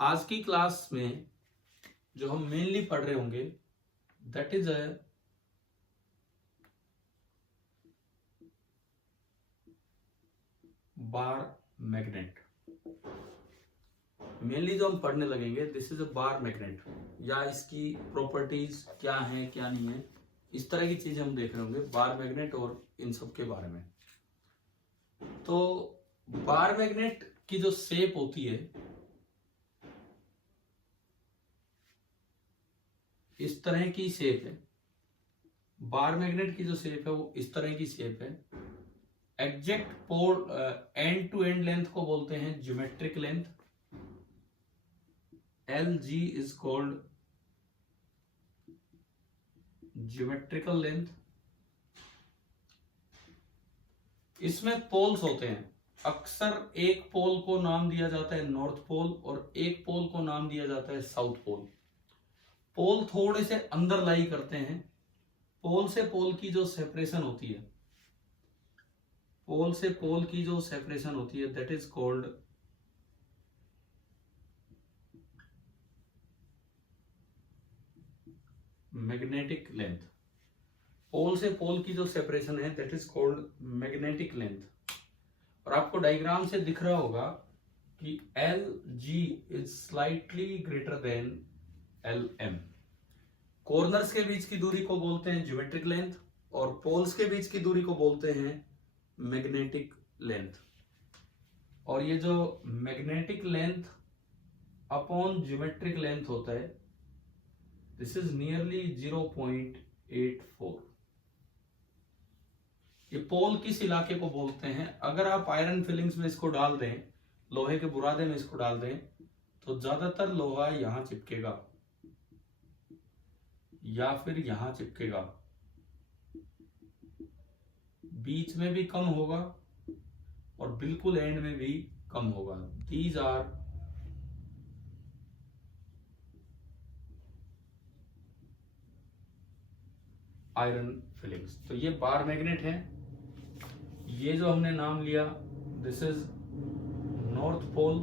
आज की क्लास में जो हम मेनली पढ़ रहे होंगे that is a bar magnet. Mainly जो हम पढ़ने लगेंगे this is a bar magnet, या इसकी प्रॉपर्टीज क्या है क्या नहीं है, इस तरह की चीजें हम देख रहे होंगे बार मैग्नेट और इन सब के बारे में। तो बार मैग्नेट की जो शेप होती है इस तरह की शेप है। बार मैग्नेट की जो शेप है वो इस तरह की शेप है। Exact pole end to end length को बोलते हैं geometric length. LG is called geometrical length. इसमें पोल्स होते हैं। अक्सर एक पोल को नाम दिया जाता है नॉर्थ पोल और एक पोल को नाम दिया जाता है साउथ पोल। पोल थोड़े से अंदर लाई करते हैं। पोल से पोल की जो सेपरेशन होती है, पोल से पोल की जो सेपरेशन होती है that is called magnetic length. Pole से पोल की जो सेपरेशन है that is called magnetic length. और आपको डायग्राम से दिख रहा होगा कि LG is slightly greater than LM। Corners के बीच की दूरी को बोलते हैं ज्योमेट्रिक लेंथ और पोल्स के बीच की दूरी को बोलते हैं मैग्नेटिक लेंथ। और ये जो magnetic length upon geometric length होता है दिस इज नियरली 0.84। ये पोल किस इलाके को बोलते हैं? अगर आप आयरन फिलिंग्स में इसको डाल दें, लोहे के बुरादे में इसको डाल दें, तो ज्यादातर लोहा यहां चिपकेगा या फिर यहां चिपकेगा, बीच में भी कम होगा और बिल्कुल एंड में भी कम होगा। These are iron filings. तो ये बार मैग्नेट है। ये जो हमने नाम लिया this is north pole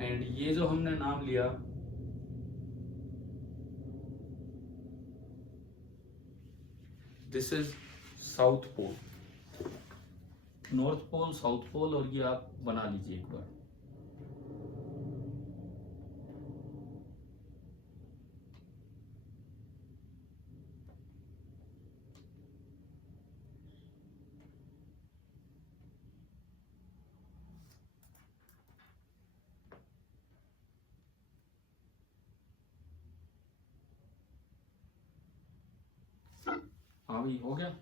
and ये जो हमने नाम लिया this is south pole. North pole, south pole, और ये आप बना लीजिए एक बार। हाँ भाई, हो गया।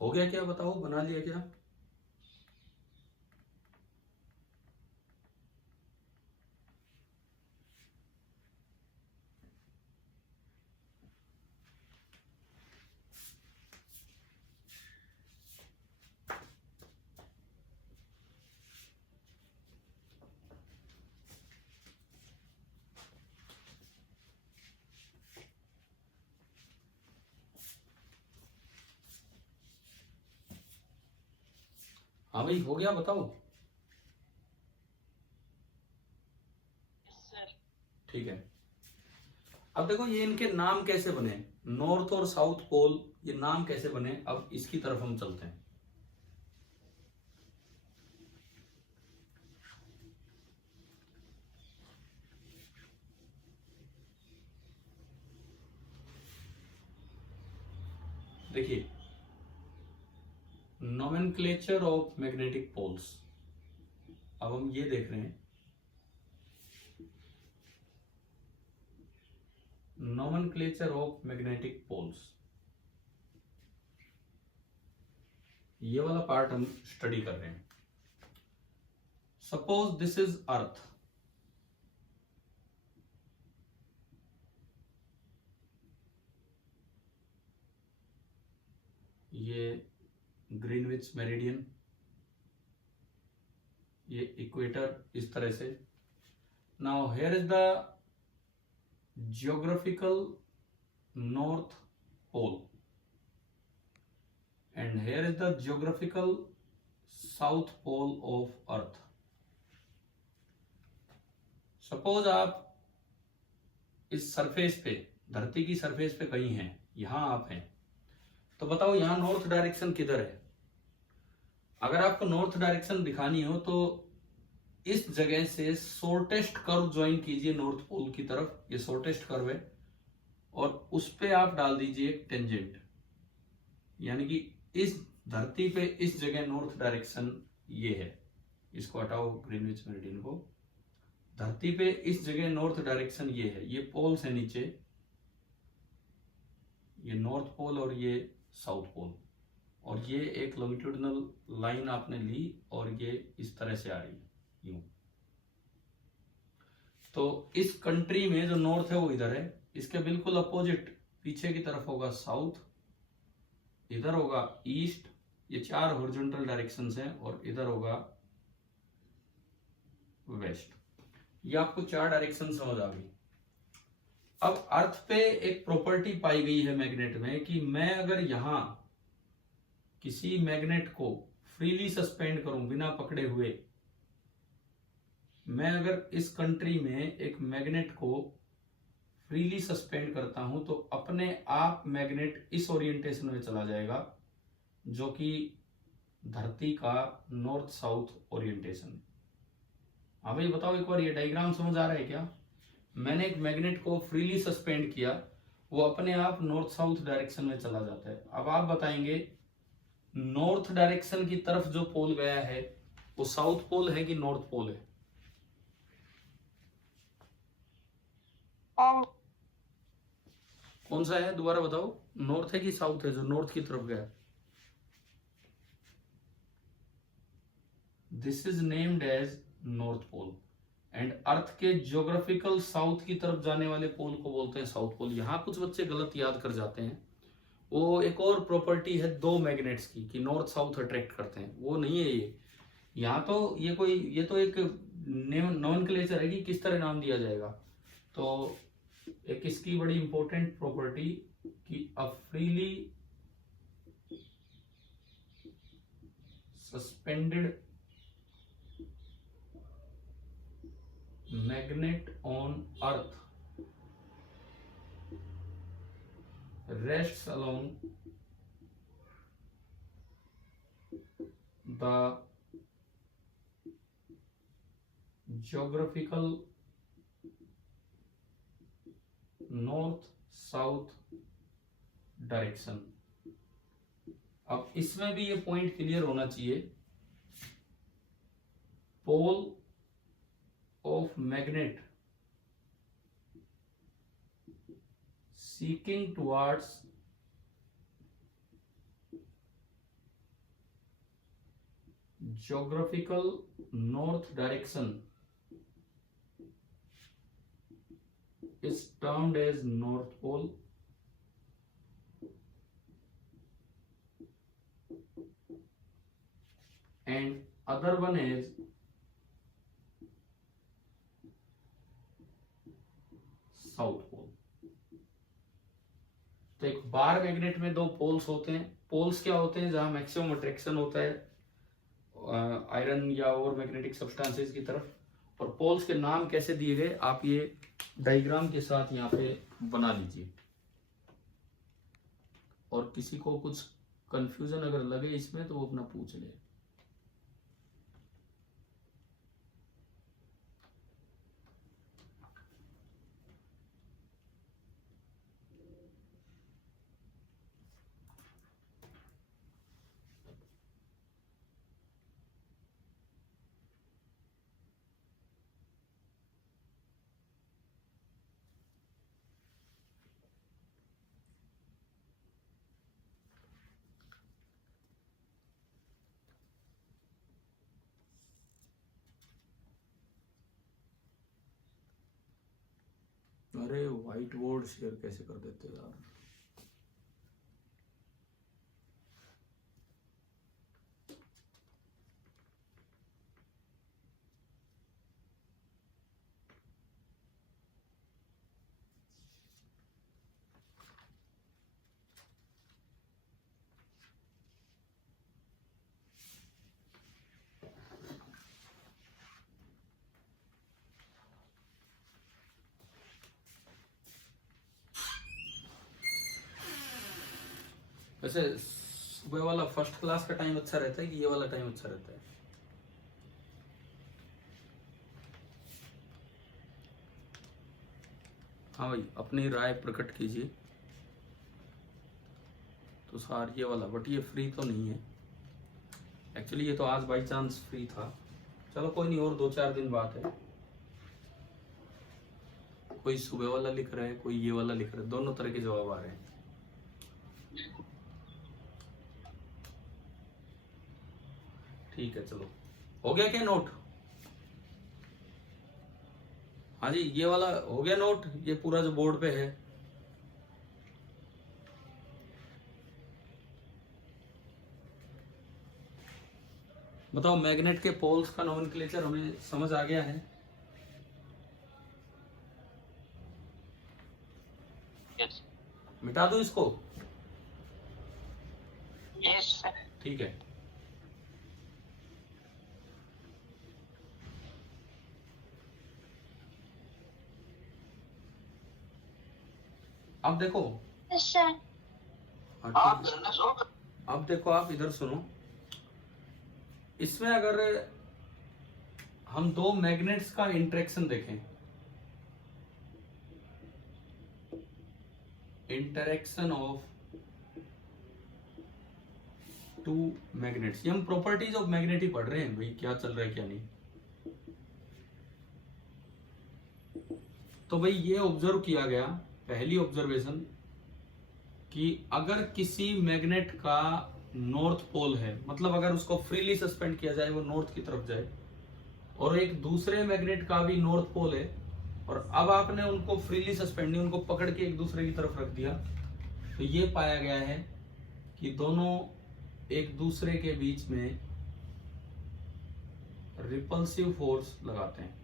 हो गया क्या? बताओ, बना लिया क्या? हाँ भाई, हो गया, बताओ। ठीक है। अब देखो ये इनके नाम कैसे बने, नॉर्थ और साउथ पोल, ये नाम कैसे बने। अब इसकी तरफ हम चलते हैं। देखिए, नोमेनक्लेचर ऑफ मैग्नेटिक पोल्स। अब हम ये देख रहे हैं नोमेनक्लेचर ऑफ मैग्नेटिक पोल्स। ये वाला पार्ट हम स्टडी कर रहे हैं। सपोज दिस इज अर्थ, ये ग्रीनविच मेरिडियन, ये इक्वेटर, इस तरह से। Now here is the geographical north pole and here is the geographical south pole of earth. Suppose आप इस सरफेस पे, धरती की सरफेस पे कहीं हैं, यहां आप हैं, तो बताओ यहां नॉर्थ डायरेक्शन किधर है? अगर आपको नॉर्थ डायरेक्शन दिखानी हो तो इस जगह से शॉर्टेस्ट कर्व ज्वाइन कीजिए नॉर्थ पोल की तरफ, ये शॉर्टेस्ट कर्व है, और उस पे आप डाल दीजिए टेंजेंट, यानी कि इस धरती पे इस जगह नॉर्थ डायरेक्शन ये है। इसको हटाओ ग्रीनविच मेरिडियन को। धरती पे इस जगह नॉर्थ डायरेक्शन ये है, ये पोल्स है नीचे, ये नॉर्थ पोल और ये साउथ पोल, और ये एक लॉन्गिट्यूडिनल लाइन आपने ली और ये इस तरह से आ रही है यूं। तो इस कंट्री में जो नॉर्थ है वो इधर है, इसके बिल्कुल अपोजिट पीछे की तरफ होगा साउथ, इधर होगा ईस्ट, ये 4 हॉरिजॉन्टल डायरेक्शंस हैं, और इधर होगा वेस्ट। ये आपको 4 डायरेक्शन समझ आ गई। अब अर्थ पे एक प्रॉपर्टी पाई गई है मैग्नेट में कि मैं अगर यहां किसी मैग्नेट को फ्रीली सस्पेंड करूं, बिना पकड़े हुए, मैं अगर इस कंट्री में एक मैग्नेट को फ्रीली सस्पेंड करता हूं तो अपने आप मैग्नेट इस ओरिएंटेशन में चला जाएगा जो कि धरती का नॉर्थ साउथ ओरिएंटेशन है। हाँ भाई बताओ एक बार, ये डायग्राम समझ आ रहा है क्या? मैंने एक मैग्नेट को फ्रीली सस्पेंड किया, वो अपने आप नॉर्थ साउथ डायरेक्शन में चला जाता है। अब आप बताएंगे नॉर्थ डायरेक्शन की तरफ जो पोल गया है वो साउथ पोल है कि नॉर्थ पोल है? कौन सा है दोबारा बताओ, नॉर्थ है कि साउथ है जो नॉर्थ की तरफ गया? This is named as north pole, and earth के ज्योग्राफिकल साउथ की तरफ जाने वाले पोल को बोलते हैं साउथ पोल। यहां कुछ बच्चे गलत याद कर जाते हैं, वो एक और प्रॉपर्टी है दो मैग्नेट्स की कि नॉर्थ साउथ अट्रैक्ट करते हैं, वो नहीं है ये। यहाँ तो ये तो एक नॉमेनक्लेचर है कि किस तरह नाम दिया जाएगा। तो एक इसकी बड़ी इंपॉर्टेंट प्रॉपर्टी कि a freely suspended magnet on earth rests along the geographical north south direction। अब इसमें भी ये पॉइंट क्लियर होना चाहिए, पोल of magnet seeking towards geographical north direction is termed as north pole, and other one is south pole. तो एक bar magnet में 2 poles होते हैं। पोल्स क्या होते हैं? जहां मैक्सिमम अट्रैक्शन होता है आयरन या और मैग्नेटिक सब्सटेंसेस की तरफ। और पोल्स के नाम कैसे दिए गए आप ये डायग्राम के साथ यहाँ पे बना लीजिए, और किसी को कुछ कंफ्यूजन अगर लगे इसमें तो वो अपना पूछ ले। व्हाइट बोर्ड शेयर कैसे कर देते यार। वैसे सुबह वाला फर्स्ट क्लास का टाइम अच्छा रहता है कि ये वाला टाइम अच्छा रहता है? हाँ भाई, अपनी राय प्रकट कीजिए। तो सार ये वाला, बट ये फ्री तो नहीं है एक्चुअली, ये तो आज बाई चांस फ्री था। चलो कोई नहीं, और 2-4 दिन बात है। कोई सुबह वाला लिख रहा है, कोई ये वाला लिख रहा है, दोनों तरह के जवाब आ रहे हैं। ठीक है, चलो हो गया क्या नोट? हाँ जी, ये वाला हो गया नोट, ये पूरा जो बोर्ड पे है। बताओ, मैग्नेट के पोल्स का नोमेनक्लेचर हमें समझ आ गया है? यस। मिटा दूं इसको? Yes sir. ठीक है। अब देखो। Yes sir. हाँ, अब देखो, आप इधर सुनो। इसमें अगर हम दो मैग्नेट्स का इंटरेक्शन देखें, इंटरेक्शन ऑफ टू मैग्नेट्स, ये हम प्रॉपर्टीज ऑफ मैग्नेट ही पढ़ रहे हैं भाई, क्या चल रहा है क्या नहीं। तो भाई ये ऑब्जर्व किया गया, पहली ऑब्जर्वेशन, कि अगर किसी मैग्नेट का नॉर्थ पोल है, मतलब अगर उसको फ्रीली सस्पेंड किया जाए, वो नॉर्थ की तरफ जाए, और एक दूसरे मैग्नेट का भी नॉर्थ पोल है, और अब आपने उनको फ्रीली सस्पेंड नहीं, उनको पकड़ के एक दूसरे की तरफ रख दिया, तो ये पाया गया है कि दोनों एक दूसरे के बीच में रिपल्सिव फोर्स लगाते हैं।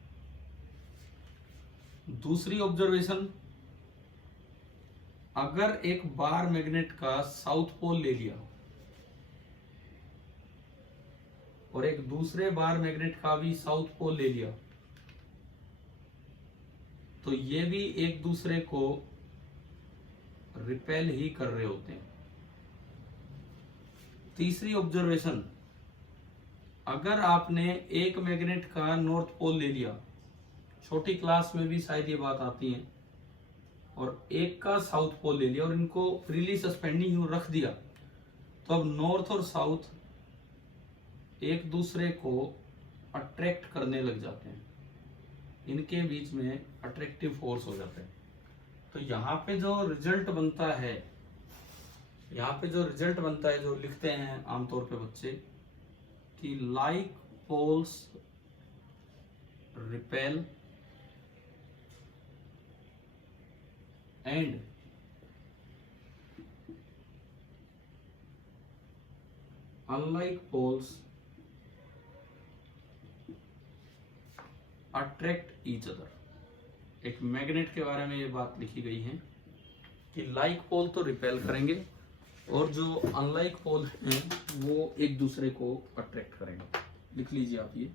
दूसरी ऑब्जर्वेशन, अगर एक बार मैग्नेट का साउथ पोल ले लिया और एक दूसरे बार मैग्नेट का भी साउथ पोल ले लिया, तो ये भी एक दूसरे को रिपेल ही कर रहे होते हैं। तीसरी ऑब्जर्वेशन, अगर आपने एक मैग्नेट का नॉर्थ पोल ले लिया, छोटी क्लास में भी शायद ये बात आती है, और एक का साउथ पोल ले लिया और इनको फ्रीली सस्पेंडिंग रख दिया, तो अब नॉर्थ और साउथ एक दूसरे को अट्रैक्ट करने लग जाते हैं, इनके बीच में अट्रैक्टिव फोर्स हो जाता है। तो यहाँ पे जो रिजल्ट बनता है, जो लिखते हैं आमतौर पे बच्चे, कि like poles repel and unlike poles attract each other. एक मैग्नेट के बारे में ये बात लिखी गई है कि लाइक पोल तो रिपेल करेंगे, और जो अनलाइक पोल हैं वो एक दूसरे को अट्रैक्ट करेंगे। लिख लीजिए आप ये।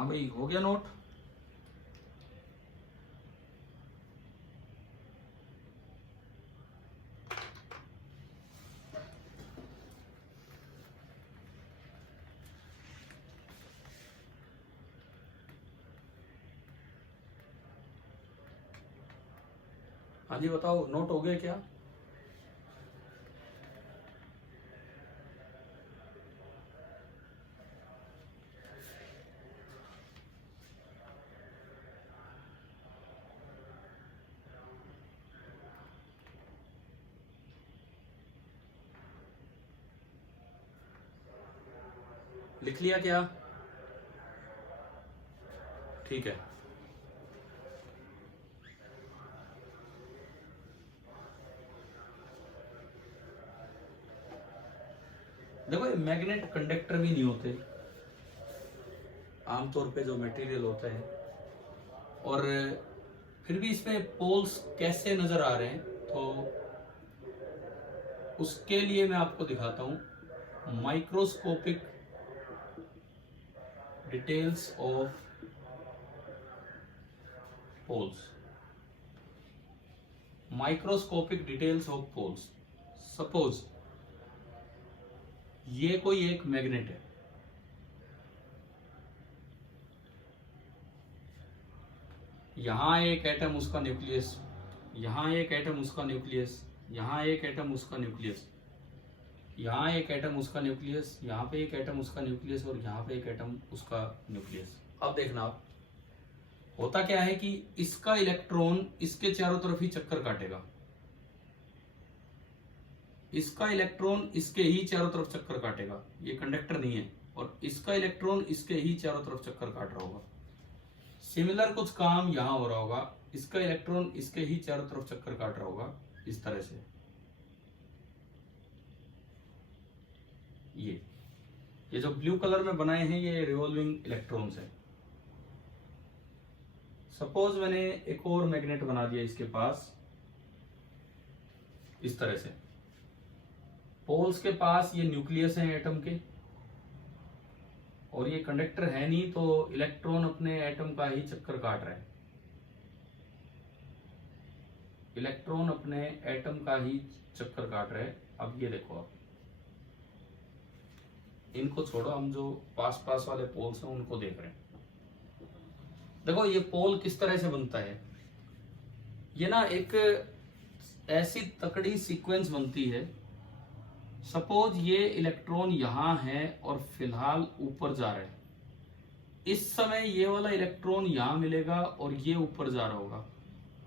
हाँ भाई, हो गया नोट? हाँ जी बताओ, नोट हो गया क्या? लिख लिया क्या? ठीक है। देखो, ये मैग्नेट कंडक्टर भी नहीं होते आमतौर पे जो मटेरियल होता है, और फिर भी इसमें पोल्स कैसे नजर आ रहे हैं, तो उसके लिए मैं आपको दिखाता हूं microscopic details of poles. Microscopic details of poles. Suppose ये कोई एक मैग्नेट है, यहां एक एटम उसका न्यूक्लियस, यहां एक एटम उसका न्यूक्लियस, यहां एक एटम उसका न्यूक्लियस, यहां एक एटम उसका न्यूक्लियस, यहां पे एक एटम उसका न्यूक्लियस, और यहां पे एक एटम उसका न्यूक्लियस। अब देखना आप, होता क्या है कि इसका इलेक्ट्रॉन इसके चारों तरफ ही चक्कर काटेगा, इसका इलेक्ट्रॉन इसके ही चारों तरफ चक्कर काटेगा, ये कंडक्टर नहीं है, और इसका इलेक्ट्रॉन इसके ही चारों तरफ चक्कर काट रहा होगा। सिमिलर कुछ काम यहां हो रहा होगा, इसका इलेक्ट्रॉन इसके ही चारों तरफ चक्कर काट रहा होगा, इस तरह से। ये जो ब्लू कलर में बनाए हैं, ये रिवॉल्विंग इलेक्ट्रॉन्स है। सपोज मैंने एक और मैग्नेट बना दिया इसके पास, इस तरह से। पोल्स के पास ये न्यूक्लियस है एटम के, और ये कंडक्टर है नहीं, तो इलेक्ट्रॉन अपने एटम का ही चक्कर काट रहा है, इलेक्ट्रॉन अपने एटम का ही चक्कर काट रहे हैं। अब ये देखो, आप इनको छोड़ो, हम जो पास पास वाले पोल्स हैं उनको देख रहे हैं। देखो ये पोल किस तरह से बनता है, ये ना एक ऐसी तकड़ी सीक्वेंस बनती है। सपोज ये इलेक्ट्रॉन यहां है और फिलहाल ऊपर जा रहा है, इस समय ये वाला इलेक्ट्रॉन यहां मिलेगा और ये ऊपर जा रहा होगा,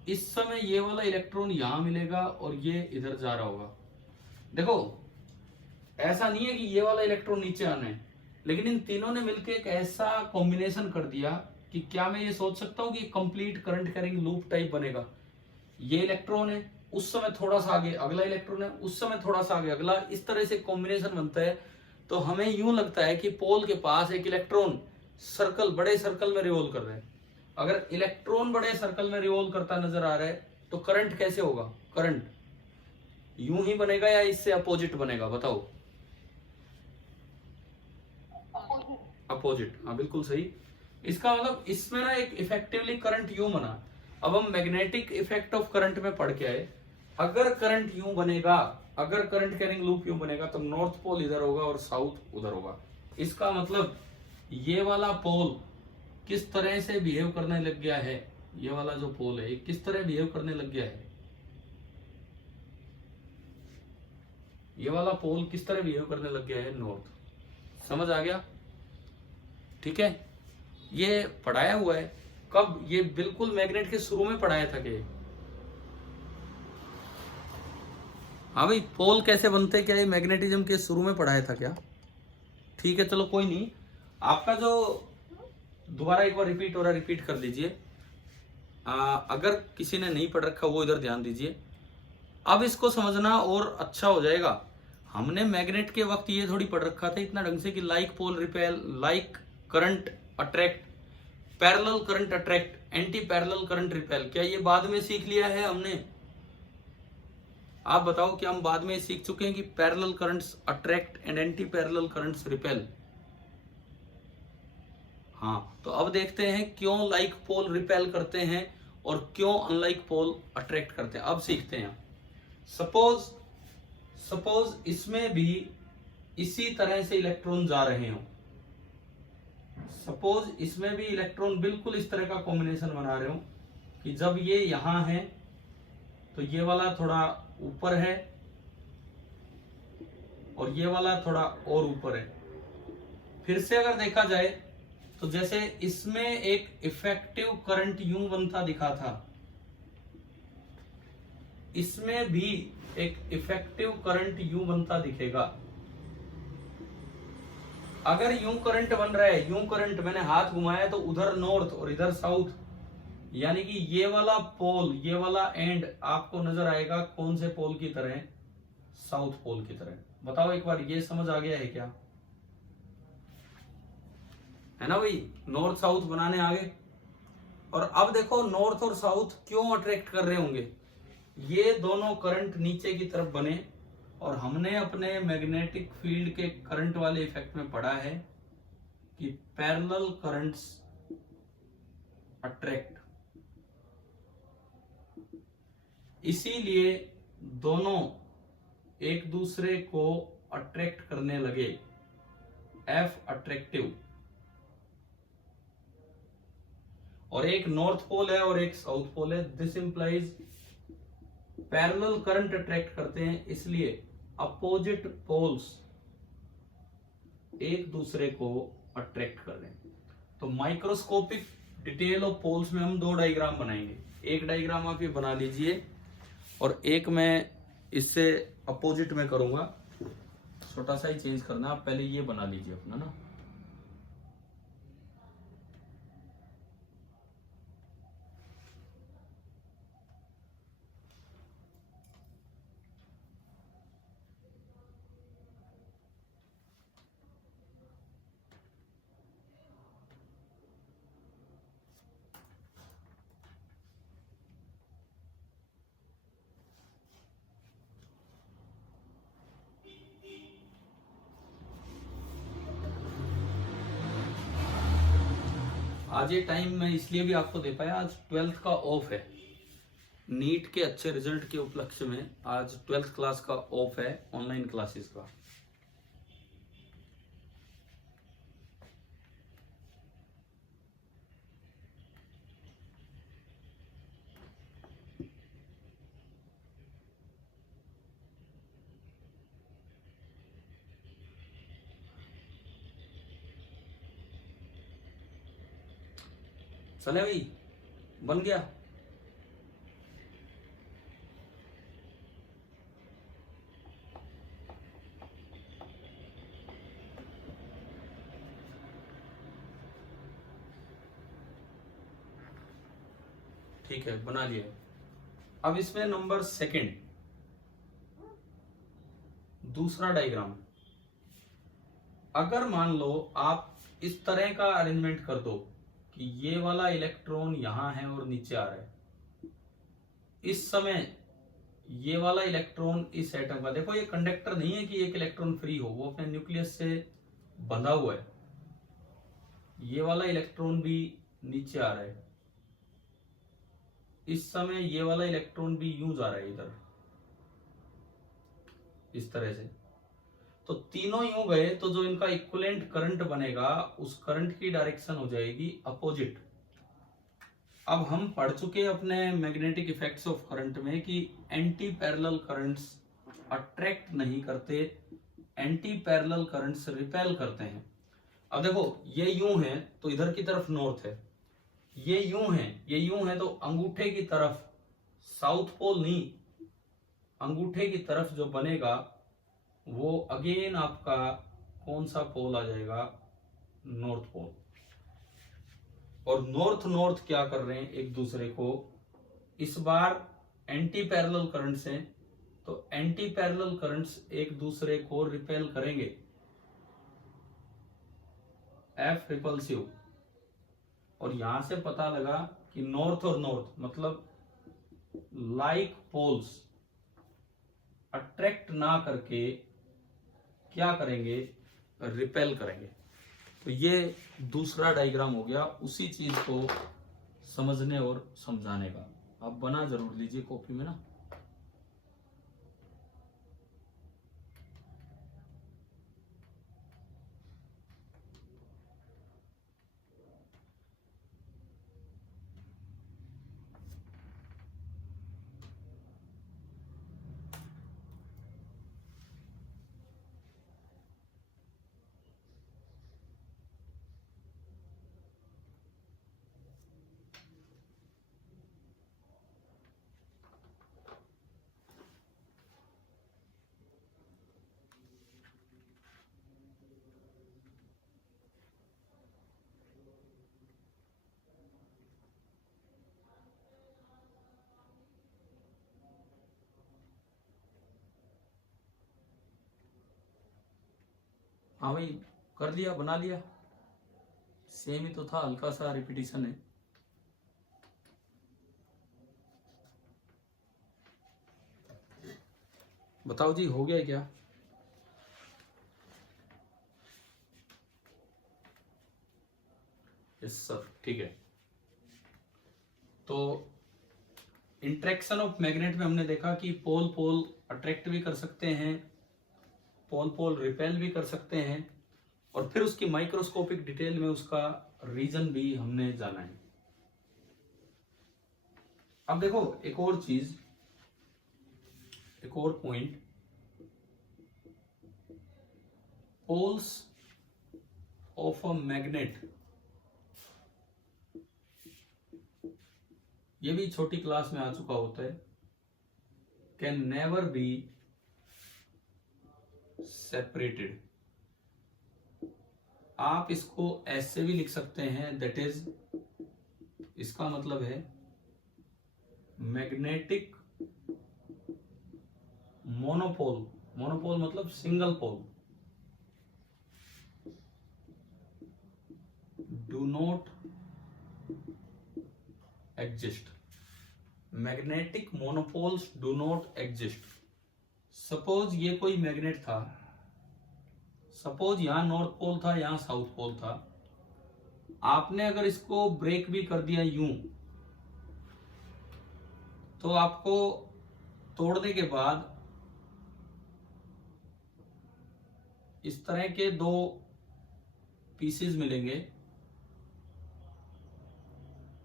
इस समय ये वाला इलेक्ट्रॉन यहां मिलेगा और ये इधर जा रहा होगा। देखो ऐसा नहीं है कि ये वाला इलेक्ट्रॉन नीचे आना है, लेकिन इन तीनों ने मिलकर एक ऐसा कॉम्बिनेशन कर दिया कि क्या मैं ये सोच सकता हूं कि complete current carrying loop type बनेगा। ये इलेक्ट्रॉन है, उस समय थोड़ा सा आगे अगला इलेक्ट्रॉन है, उस समय थोड़ा सा आगे अगला, इस तरह से कॉम्बिनेशन बनता है। तो हमें यूं लगता है कि पोल के पास एक इलेक्ट्रॉन सर्कल, बड़े सर्कल में रिवॉल्व कर रहे हैं। अगर इलेक्ट्रॉन बड़े सर्कल में रिवॉल्व करता नजर आ रहा है, तो करंट कैसे होगा? करंट यूं ही बनेगा या इससे अपोजिट बनेगा? बताओ। अपोजिट, हाँ बिल्कुल सही। इसका मतलब इसमें ना एक इफेक्टिवली करंट यूं बना। अब हम मैग्नेटिक इफेक्ट ऑफ करंट में पढ़ के आए, अगर करंट यूं बनेगा, अगर करंट कैरिंग लूप यूं बनेगा, तो नॉर्थ पोल इधर होगा और साउथ उधर होगा। इसका मतलब ये वाला पोल किस तरह से बिहेव करने लग गया है, ये वाला जो पोल है किस तरह बिहेव करने लग गया है, ये वाला पोल किस तरह बिहेव करने लग गया है? नॉर्थ। समझ आ गया? ठीक है, ये पढ़ाया हुआ है। कब? ये बिल्कुल मैग्नेट के शुरू में पढ़ाया था कि हाँ भाई, पोल कैसे बनते हैं, क्या ये मैग्नेटिज्म के शुरू में पढ़ाया था क्या? ठीक है, चलो कोई नहीं। आपका जो दोबारा एक बार रिपीट हो रहा है, रिपीट कर लीजिए। अगर किसी ने नहीं पढ़ रखा वो इधर ध्यान दीजिए। अब इसको समझना और अच्छा हो जाएगा। हमने मैग्नेट के वक्त ये थोड़ी पढ़ रखा था इतना ढंग से कि like pole repel, like current attract, parallel current attract, anti parallel current repel. क्या ये बाद में सीख लिया है हमने? आप बताओ, क्या हम बाद में सीख चुके हैं कि parallel currents attract and anti parallel currents repel? हाँ, तो अब देखते हैं क्यों लाइक पोल रिपेल करते हैं और क्यों अनलाइक पोल अट्रैक्ट करते हैं। अब सीखते हैं। सपोज इसमें भी इसी तरह से इलेक्ट्रॉन जा रहे हो। सपोज इसमें भी इलेक्ट्रॉन बिल्कुल इस तरह का कॉम्बिनेशन बना रहे हो कि जब ये यहां है तो ये वाला थोड़ा ऊपर है और ये वाला थोड़ा और ऊपर है। फिर से अगर देखा जाए तो जैसे इसमें एक इफेक्टिव करंट यूं बनता दिखा था, इसमें भी एक इफेक्टिव करंट यूं बनता दिखेगा। अगर यूं करंट बन रहा है, यूं करंट मैंने हाथ घुमाया तो उधर नॉर्थ और इधर साउथ, यानी कि ये वाला पोल, ये वाला एंड आपको नजर आएगा कौन से पोल की तरह? साउथ पोल की तरह। बताओ एक बार, ये समझ आ गया है क्या? है ना भाई, नॉर्थ साउथ बनाने आगे। और अब देखो नॉर्थ और साउथ क्यों अट्रैक्ट कर रहे होंगे? ये दोनों करंट नीचे की तरफ बने और हमने अपने मैग्नेटिक फील्ड के करंट वाले इफेक्ट में पढ़ा है कि पैरेलल करंट्स अट्रैक्ट, इसीलिए दोनों एक दूसरे को अट्रैक्ट करने लगे, एफ अट्रैक्टिव। और एक नॉर्थ पोल है और एक साउथ पोल है, this implies parallel current attract करते हैं, इसलिए अपोजिट पोल्स एक दूसरे को अट्रैक्ट कर रहे हैं। तो माइक्रोस्कोपिक डिटेल ऑफ पोल्स में हम दो डायग्राम बनाएंगे। एक डायग्राम आप ये बना लीजिए और एक मैं इससे अपोजिट में करूंगा, छोटा सा ही चेंज करना। आप पहले ये बना लीजिए अपना ना। आज ये टाइम मैं इसलिए भी आपको दे पाया, आज 12th का ऑफ है। नीट के अच्छे रिजल्ट के उपलक्ष्य में आज 12th क्लास का ऑफ है, ऑनलाइन क्लासेस का। चले भाई, बन गया। ठीक है, बना लिया। अब इसमें नंबर सेकंड, दूसरा डायग्राम। अगर मान लो आप इस तरह का अरेंजमेंट कर दो कि ये वाला इलेक्ट्रॉन यहां है और नीचे आ रहा है, इस समय ये वाला इलेक्ट्रॉन इस एटम का, देखो ये कंडक्टर नहीं है कि एक इलेक्ट्रॉन फ्री हो, वो अपने न्यूक्लियस से बंधा हुआ है। ये वाला इलेक्ट्रॉन भी नीचे आ रहा है, इस समय ये वाला इलेक्ट्रॉन भी यूं जा रहा है इधर, इस तरह से। तो तीनों यूं गए तो जो इनका इक्विवेलेंट करंट बनेगा उस करंट की डायरेक्शन हो जाएगी अपोजिट। अब हम पढ़ चुके अपने मैग्नेटिक इफेक्ट्स ऑफ करंट में कि एंटी पैरेलल करंट्स अट्रैक्ट नहीं करते, एंटी पैरेलल करंट्स रिपेल करते हैं। अब देखो ये यूं है तो इधर की तरफ नॉर्थ है, ये यूं है, ये यूं है तो अंगूठे की तरफ साउथ पोल नहीं, अंगूठे की तरफ जो बनेगा वो अगेन आपका कौन सा पोल आ जाएगा? North pole. और नॉर्थ नॉर्थ क्या कर रहे हैं एक दूसरे को, इस बार एंटी पैरेलल करंट्स हैं, तो एंटी पैरेलल करंट्स एक दूसरे को रिपेल करेंगे, एफ रिपल्सिव। और यहां से पता लगा कि नॉर्थ और नॉर्थ मतलब लाइक पोल्स अट्रैक्ट ना करके क्या करेंगे? रिपेल करेंगे। तो ये दूसरा डायग्राम हो गया उसी चीज को समझने और समझाने का। आप बना जरूर लीजिए कॉपी में ना। हाँ भाई, कर लिया, बना लिया। सेम ही तो था, हल्का सा रिपीटिशन है। बताओ जी, हो गया क्या? यस सर, ठीक है। तो इंट्रैक्शन ऑफ मैग्नेट में हमने देखा कि पोल पोल अट्रैक्ट भी कर सकते हैं, पोल पोल रिपेल भी कर सकते हैं, और फिर उसकी माइक्रोस्कोपिक डिटेल में उसका रीजन भी हमने जाना है। अब देखो एक और चीज, एक और point, poles of a magnet, ये भी छोटी क्लास में आ चुका होता है, कैन नेवर बी सेपरेटेड। आप इसको ऐसे भी लिख सकते हैं, दैट इज, इसका मतलब है मैग्नेटिक मोनोपोल। मोनोपोल मतलब single pole, do not exist. Magnetic monopoles do not exist. Suppose ये कोई मैग्नेट था, सपोज यहां नॉर्थ पोल था, यहां साउथ पोल था, आपने अगर इसको ब्रेक भी कर दिया यूं, तो आपको तोड़ने के बाद इस तरह के दो पीसेस मिलेंगे,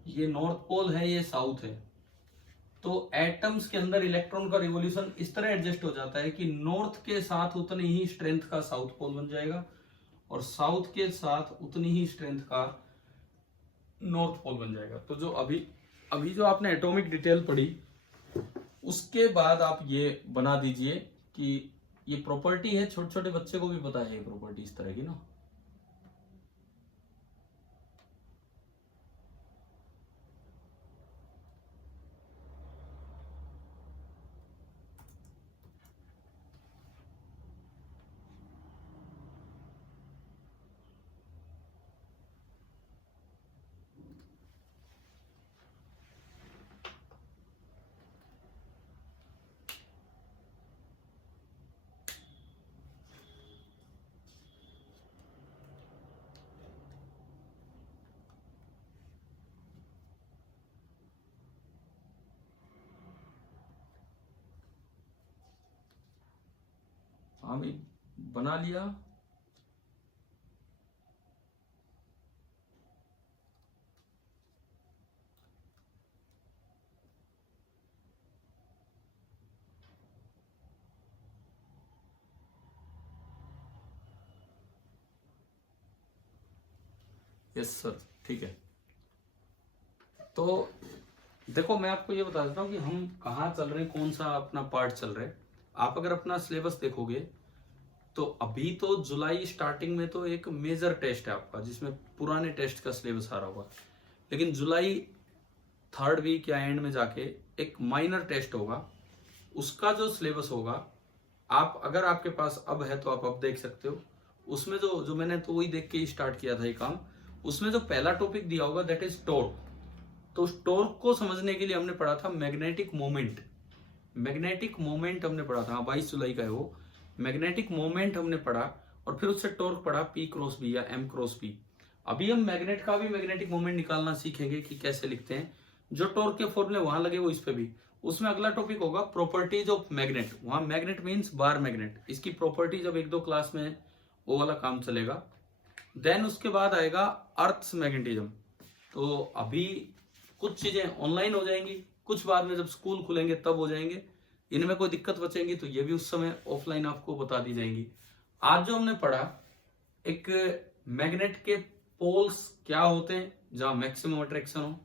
ये नॉर्थ पोल है, ये साउथ है। तो एटम्स के अंदर इलेक्ट्रॉन का रिवॉल्यूशन इस तरह एडजस्ट हो जाता है कि नॉर्थ के साथ उतनी ही स्ट्रेंथ का साउथ पोल बन जाएगा, और साउथ के साथ उतनी ही स्ट्रेंथ का नॉर्थ पोल बन जाएगा। तो जो अभी अभी जो आपने एटॉमिक डिटेल पढ़ी, उसके बाद आप ये बना दीजिए कि ये प्रॉपर्टी है, छोटे छोटे बच्चे को भी पता है ये प्रॉपर्टी इस तरह की ना। हाँ भाई, बना लिया। यस सर, ठीक है। तो देखो मैं आपको ये बता देता हूँ कि हम कहाँ चल रहे हैं, कौन सा अपना पार्ट चल रहा है। आप अगर अपना सिलेबस देखोगे तो अभी तो जुलाई स्टार्टिंग में तो एक मेजर टेस्ट है आपका, जिसमें पुराने टेस्ट का सिलेबस आ रहा होगा, लेकिन जुलाई थर्ड वीक या एंड में जाके एक माइनर टेस्ट होगा। उसका जो सिलेबस होगा, आप अगर आपके पास अब है तो आप अब देख सकते हो। उसमें जो जो मैंने तो वही देख के ही स्टार्ट किया था ये काम। उसमें जो पहला टॉपिक दिया होगा दैट इज टॉर्क। तो टॉर्क को समझने के लिए हमने पढ़ा था मैग्नेटिक मोमेंट। मैग्नेटिक मोमेंट हमने पढ़ा था, 22 जुलाई का है वो। मैग्नेटिक मोमेंट हमने पढ़ा, और फिर उससे टॉर्क पढ़ा P क्रॉस B या M क्रॉस B। अभी हम मैग्नेट का भी मैग्नेटिक मोमेंट निकालना सीखेंगे कि कैसे लिखते हैं। जो टॉर्क के फॉर्मूले वहां लगे वो इस पे भी। उसमें अगला टॉपिक होगा प्रॉपर्टीज ऑफ मैग्नेट। वहां मैग्नेट मींस बार मैग्नेट, इसकी प्रॉपर्टी जब 1-2 क्लास में वो वाला काम चलेगा। देन उसके बाद आएगा अर्थ्स मैग्नेटिज्म। तो अभी कुछ चीजें ऑनलाइन हो जाएंगी, कुछ बाद में जब स्कूल खुलेंगे तब हो जाएंगे। इनमें कोई दिक्कत बचेंगी तो ये भी उस समय ऑफलाइन आपको बता दी जाएंगी। आज जो हमने पढ़ा, एक मैग्नेट के पोल्स क्या होते हैं जहां मैक्सिमम अट्रैक्शन हो,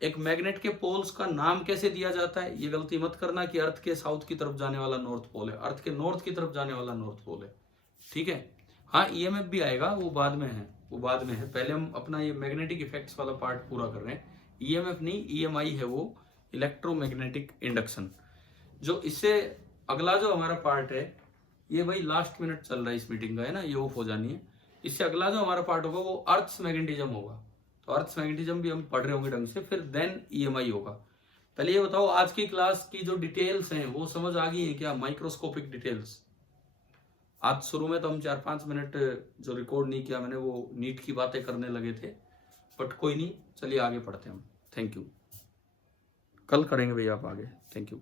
एक मैग्नेट के पोल्स का नाम कैसे दिया जाता है। ये गलती मत करना कि अर्थ के साउथ की तरफ जाने वाला नॉर्थ पोल है, अर्थ के नॉर्थ की तरफ जाने वाला नॉर्थ पोल है, ठीक है। हाँ, ईएमएफ भी आएगा, वो बाद में है, वो बाद में है। पहले हम अपना ये मैग्नेटिक इफेक्ट्स वाला पार्ट पूरा कर रहे हैं। ईएमएफ नहीं, ईएमआई है वो, इलेक्ट्रोमैग्नेटिक इंडक्शन। जो इससे अगला जो हमारा पार्ट है, ये भाई लास्ट मिनट चल रहा है इस मीटिंग का, है ना, ये ऑफ हो जानी है। इससे अगला जो हमारा पार्ट होगा वो अर्थ्स मैग्नेटिज्म होगा। तो अर्थ्स मैग्नेटिज्म भी हम पढ़ रहे होंगे ढंग से, फिर देन ईएमआई होगा। पहले ये बताओ, आज की क्लास की जो डिटेल्स हैं वो समझ आ गई है क्या? Microscopic details. आज शुरू में तो हम 4-5 मिनट जो रिकॉर्ड नहीं किया मैंने, वो नीट की बातें करने लगे थे, बट कोई नहीं, चलिए आगे पढ़ते हैं हम। Thank you. कल करेंगे भैया आप आगे। Thank you.